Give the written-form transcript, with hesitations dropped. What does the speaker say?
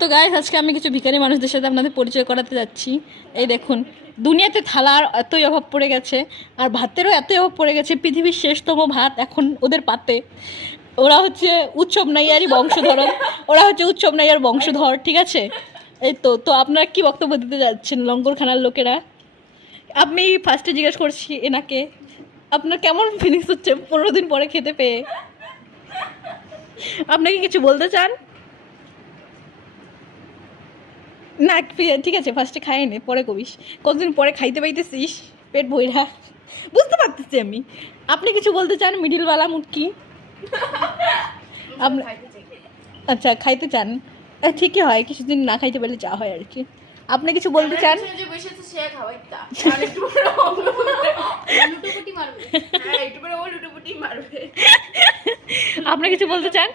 তো গাইস আজকে আমি কিছু ভিখারি মানুষদের সাথে আপনাদের পরিচয় করাতে যাচ্ছি। এই দেখুন, দুনিয়াতে থালার এতই অভাব পড়ে গেছে, আর ভাতেরও এতই অভাব পড়ে গেছে। পৃথিবীর শেষতম ভাত এখন ওদের পাতে। ওরা হচ্ছে উৎসব নাইয়ারই বংশধর, ওরা হচ্ছে উৎসব নাইয়ার বংশধর, ঠিক আছে? এই তো তো আপনারা কি বক্তব্য দিতে যাচ্ছেন লঙ্গরখানার লোকেরা? আমি ফার্স্টে জিজ্ঞেস করছি এনাকে, আপনার কেমন ফিলিংস হচ্ছে 15 দিন পরে খেতে পেয়ে? আপনি কি কিছু বলতে চান? না ঠিক আছে, ফার্স্টে খাই নে, পরে কবিস। কতদিন পরে খাইতে পাইতেছিস পেট ভইরা, বুঝতে পারতেছি আমি। আপনি কিছু বলতে চান মিডিলওয়ালা মুটকি? আপনি আচ্ছা খাইতে চান, ঠিকই হয়, কিছুদিন না খাইতে পারলে যা হয় আর কি। আপনি কিছু বলতে চান? আপনি কিছু বলতে চান?